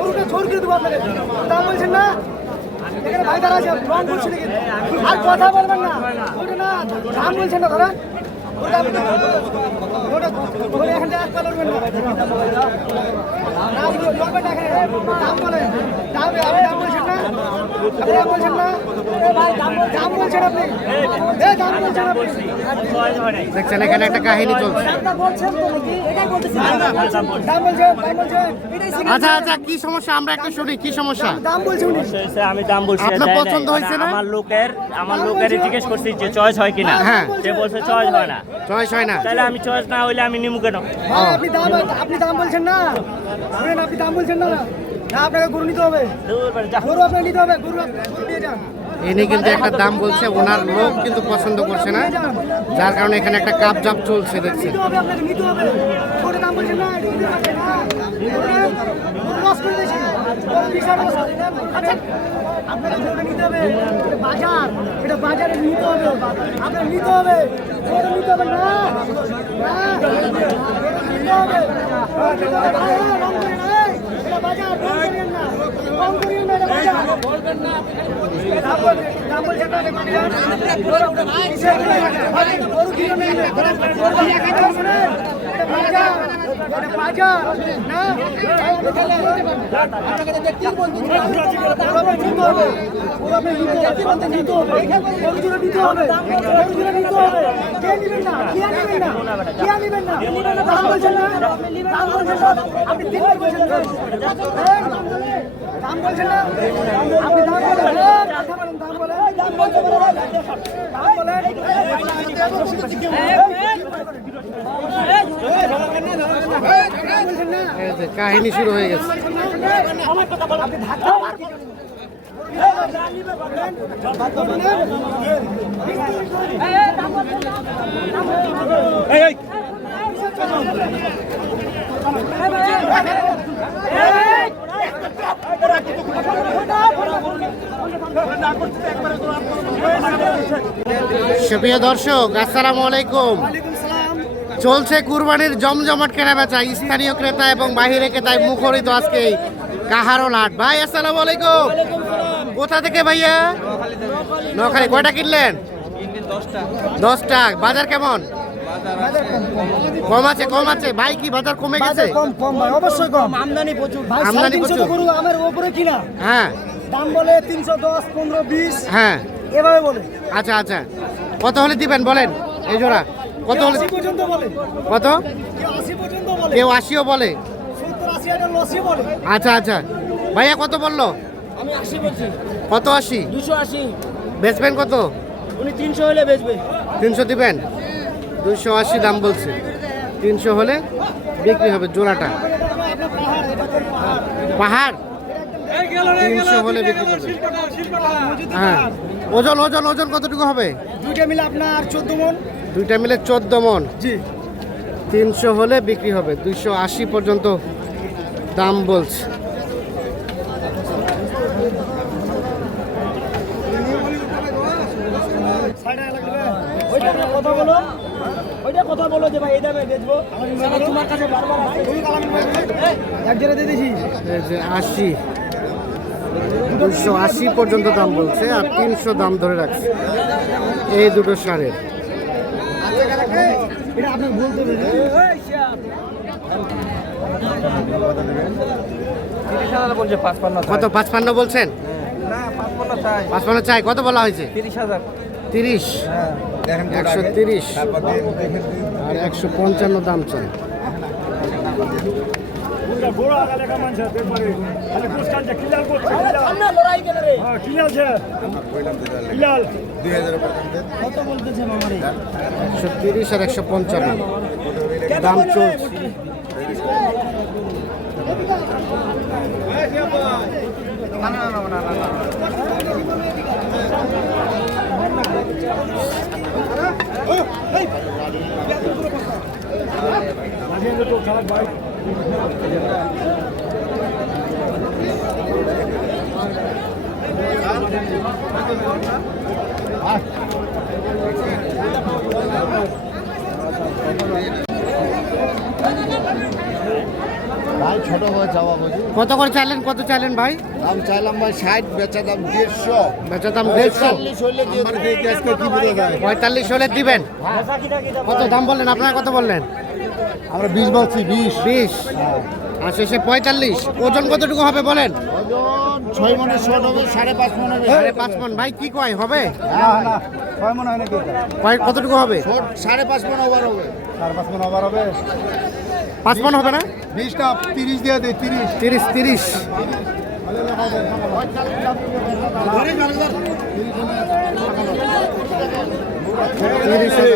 গরুটা ছোট করে দেবো আপনাকে দাম বলছেন না এখানে ভাইদার আছে রং বলছেন আর কথা বলবেন না ওটা না দাম বলছেন না ধরেন দেখছেন এখানে একটা কাহিনী চলছে। আচ্ছা আচ্ছা, কি সমস্যা আমরা একটু শুনি, কি সমস্যা? আমি দাম বলছি, আপনার পছন্দ হয়েছে না? আমার লোকের জিজ্ঞেস করছি যে চয়েস হয় কিনা। হ্যাঁ, সে বলছে চয়েস হয় না। চয়েস হয় না, তাহলে আমি চয়েস না হইলে আমি নিমু কেন? আপনি দাম বলছেন না, আপনি দাম বলছেন না, আপনাকে গরু নিতে হবে, গরু আপনাকে নিতে হবে, গরু নিয়ে যান। ইনি কিন্তু একটা দাম বলছে, ওনার লোক কিন্তু পছন্দ করছে না, যার কারণে এখানে একটা কাপ জাপ চলছে দেখছি। নিতে হবে, আপনাকে নিতে হবে, গরু দাম বলছেন না, লস করে দিয়েছি, আপনাকে গরুটা নিতে হবে, এটা বাজার, এটা বাজারে নিতে হবে, আপনাকে নিতে হবে, গরু নিতে হবে না, নিতে হবে, এটা বাজার, কম করিয়েন না, এটা বাজার। দাম বলছেন না, আপনি দাম বলেন, দাম বলেন, দাম বলেন, কাহিনী শুরু হয়ে গেছে। সুপ্রিয় দর্শক, আসসালামু আলাইকুম। চলছে কুরবানির জমজমাট কেনাবেচা, স্থানীয় ক্রেতা এবং বাহিরে ক্রেতায় মুখরিত আজকে এই কাহারোল হাট। ভাই আসসালামু আলাইকুম, কোথা থেকে ভাইয়া? নোয়াখালী। কয়টা কিনলেন? 10টা। বাজার কেমন? কম আছে, কম আছে ভাই। কি বাজার কমে গেছে? কম ভাই, অবশ্যই কম। আমদানি প্রচুর, আমদানি প্রচুর। গরু আমার উপরে কিনা, হ্যাঁ, দাম বলে 310, 15, 20, হ্যাঁ, এভাবে বলে। আচ্ছা আচ্ছা, কত হলে দিবেন বলেন? এই জোড়া কত হলে? 80 পর্যন্ত বলে। কত? কেউ 80 পর্যন্ত বলে, কেউ 80ও বলে। 70, 80 এটা লসই বলে। আচ্ছা আচ্ছা, ভাইয়া কত বললো? আমি 80 বলছি। কত 80? 280। বেচবেন কত? উনি 300 হলে বেচবে। 300 দিবেন? 280 দাম বলছে, 300 হলে বিক্রি হবে জোড়াটা। পাহাড় 300 হলে বিক্রি করবে। হ্যাঁ, ওজন ওজন ওজন কতটুকু হবে? দুইটা মিলে আপনার 14 মণ। দুইটা মিলে 14 মণ। জি, 300 হলে বিক্রি হবে, 280 পর্যন্ত দাম বলছে। কথা বলো যে ভাই এই দামে বেচবো, তোমার কাছে বারবার এক জোড়া দিয়ে দিছি। এই যে 80, 280 পর্যন্ত দাম বলছে, আর 300 দাম ধরে রাখছে এই দুটো সারের। এটা আপনি বলতে হবে। কত? 55 বলছেন? 55 চাই। কত বলা হয়েছে? 30। 130 আর 155 দাম চাই। কত বলতেছেন আমার? 130 আর 155 দাম চলছে। ভাই ছোট হচ্ছে চাওয়া বলছি। কত করে চাইলেন, কত চাইলেন ভাই? দাম চাইলাম ভাই 60, বেচা দাম 150। বেচা দাম 150। 45 হইলে দিয়ে দেবো। 45 হলে দিবেন। কত দাম বললেন আপনারা, কত বললেন? আমরা 20 বলছি, 20। 20 আর শেষে 45। ওজন কতটুকু হবে বলেন? ওজন 6 মনে শর্ট হবে, 5.5 মন হবে। 5.5 মন। ভাই কি কয় হবে? না 6 মন হয় নাকি? কয় কতটুকু হবে? শর্ট 5.5 মন ওভার হবে। 5.5 মন ওভার হবে। 5 মন হবে না? 20টা 30 দিয়ে দে, 30। 30 30।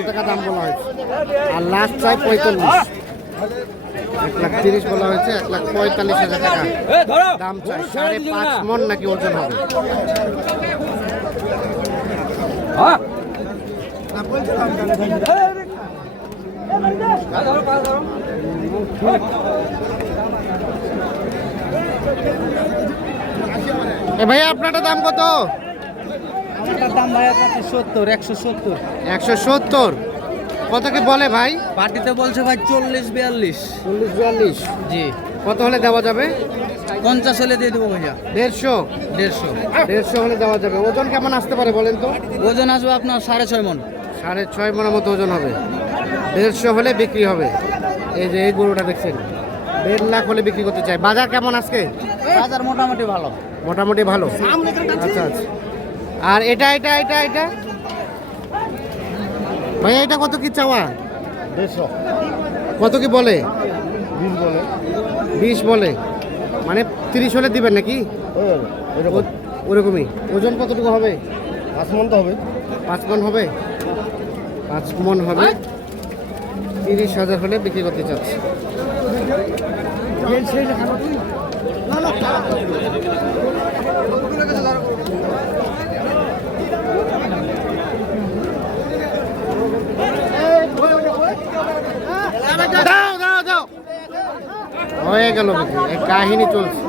টাকা দাম বলা হয়েছে আর লাস্ট চাই 45। 1,30,000 বলা হয়েছে, 1,45,000 টাকা দাম চাই। 5.5 মন নাকি ওজন হবে। এ ভাই আপনারটা দাম কত? আমারটার দাম ভাই আপনার 70, 170। 170। কত কি বলে ভাই? পার্টিতে বলছে ভাই 40-42। 40-42। জি, কত হলে দেওয়া যাবে? 50 হলে দিয়ে দেবো ভাইয়া। 150। 150 হলে দেওয়া যাবে। ওজন কেমন আসতে পারে বলেন তো? ওজন আসবে আপনার 6.5 মন। 6.5 মনের মতো ওজন হবে। 150 হলে বিক্রি হবে। এই যে এই গরুটা দেখছেন 1.5 লাখ হলে বিক্রি করতে চাই। বাজার কেমন আজকে? বাজার মোটামুটি ভালো। মোটামুটি ভালো। আচ্ছা আচ্ছা। আর এটা এটা এটা এটা ভাইয়া এটা কত কি চাওয়া? 150। কত কি বলে? 20 বলে। 20 বলে, মানে 30 হলে দিবেন নাকি? ওরকমই। ওজন কতটুকু হবে? 5 মন তো হবে। 5 মন হবে। 5 মন হবে। 30,000 হলে বিক্রি করতে চাচ্ছি। দাও দাও দাও। হয়ে গেল বিক্রি। এই কাহিনী চলছে।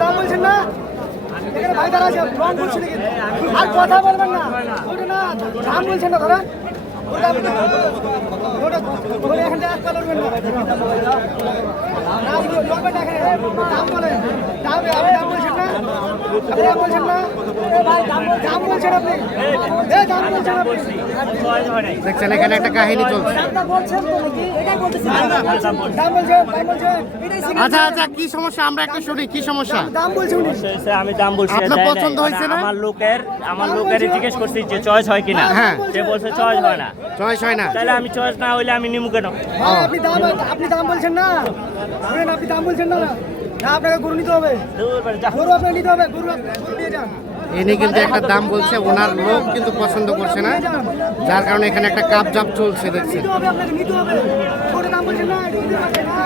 দাম বলছেন না, এখানে ভাই দাঁড়া আছে, রং বলছি নাকি? আর কথা বলবেন না, ওটা না দাম বলছেন না ধরেন। এখানটা এক পাল উঠবেন না, দাম বলেন। আপনি দাম বলছেন না, দাম বলছেন না, দাম বলছেন আপনি, দাম বলছেন আপনি। দেখছেন এখানে একটা কাহিনী চলছে। দাম বলছেন দাম বলছেন। আচ্ছা আচ্ছা, কি সমস্যা আমরা একটা শুনি, কি সমস্যা? দাম বলছি উনি। আমি দাম বলছি, আপনার দেয় নাই। পছন্দ হয়েছে না? আমার লোকের জিজ্ঞেস করছি যে চয়েস হয় কিনা। হ্যাঁ। সে বলছে চয়েস হয় না। চয়েস হয় না। তাহলে আমি চয়েস না হইলে আমি নিমু কেন? হ্যাঁ, আপনি দাম বলছেন না, শুনেন, আপনি দাম বলছেন না, না আপনাকে গরু নিতে হবে, গরু আপনাকে নিতে হবে, গরু নিয়ে যান। এনে কিন্তু একটা দাম বলছে, ওনার লোক কিন্তু পছন্দ করছে না, যার কারণে এখানে একটা কাপ জাপ চলছে দেখছেন। নিতে হবে, আপনাকে নিতে হবে, গরু দাম বলছেন না, এটা নিতে পারছেন না,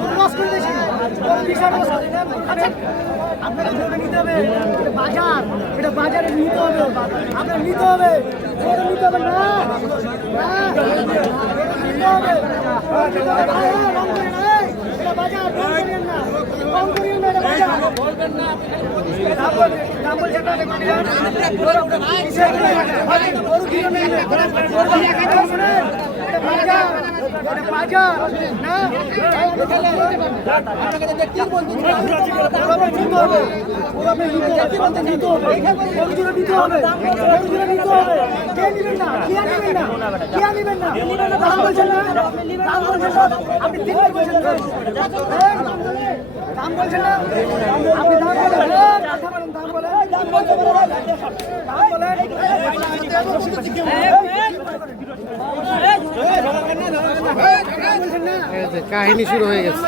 গরু লস করে দিয়েছি, গরু বিশাল লস করে দিয়েছি। আচ্ছা, আপনাকে গরু নিতে হবে, এটা বাজার, এটা বাজারে নিতে হবে, আপনাকে নিতে হবে, গরু নিতে হবে না, না, নিতে হবে, ভাই, রং করে না, এটা বাজার, রং করিয়েন না, রং করিয়েন না, এটা বাজার। দাম বলছেন না, গরু কিনে নিয়ে বাজার না, আপনি দাম বলছেন না, আপনি দাম বলেন, দাম বলেন, দাম বলেন। এই যে কাহিনী শুরু হয়ে গেছে।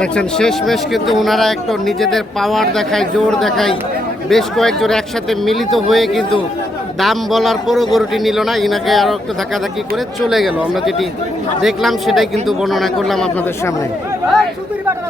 দেখছেন শেষমেশ কিন্তু ওনারা একটু নিজেদের পাওয়ার দেখায়, জোর দেখায়, বেশ কয়েকজন একসাথে মিলিত হয়ে কিন্তু দাম বলার পরও গরুটি নিল না, ইনাকে আরো একটু ধাক্কাধাক্কি করে চলে গেল। আমরা যেটি দেখলাম সেটাই কিন্তু বর্ণনা করলাম আপনাদের সামনে। সুতির বাটা